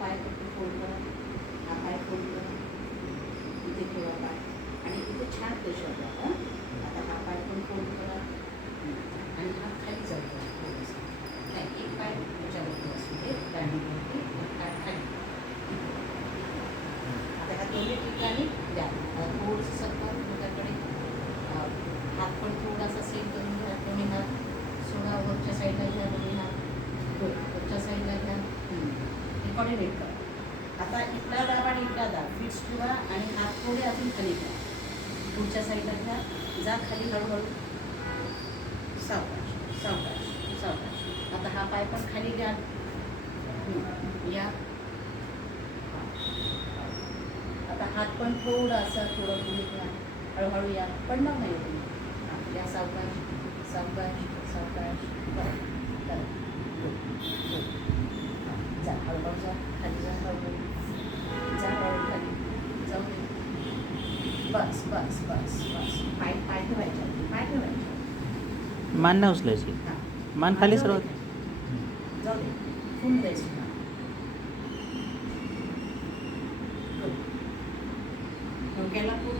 पाय फक्त फोल्ड करा, हा पाय फोल्ड करा, इथे ठेवा पाय आणि इथे छान प्रेशर द्या. आता हा पाय पण फोल्ड करा आणि हा खाली जातो थोडंसं. नाही, एक पाय त्याच्यावरती असू दे, दांडीवरती, हात खाली. आता ह्या दोन्ही ठिकाणी द्या. थोडंसं सरकार त्याकडे हात पण थोडासा सेट करून घ्या. दोन्ही हात सोडा, वरच्या साईडला घ्या, दोन्ही हात वरच्या साईडला घ्या. हे कॉर्डिनेट करा. आता इथला दाब आणि इथला दाब फिक्स ठेवा आणि हात थोडे अजून खाली घ्या. पुढच्या साईडला घ्या, जा खाली हळूहळू, सावकाश सावकाश सावकाश. आता हा पाय पण खाली घ्या, या. आता हात पण थोडासा थोडं पुढे घ्या, हळूहळू या, पडणार नाही तुम्ही. या सावकाश सावकाश सावकाश. करा करा, जा हळूहळू, जा खाली, जा हळूहळू, जा हळूहळू खाली, जाऊ दे. बस बस बस बस. पाय पाय ठेवायचे, पाय ठेवायचे. मान नाही उचलायची, हां, मान खाली जाऊ सर्व. दे, जाऊ दे, फुल रेस्ट. डोक्याला पूर्ण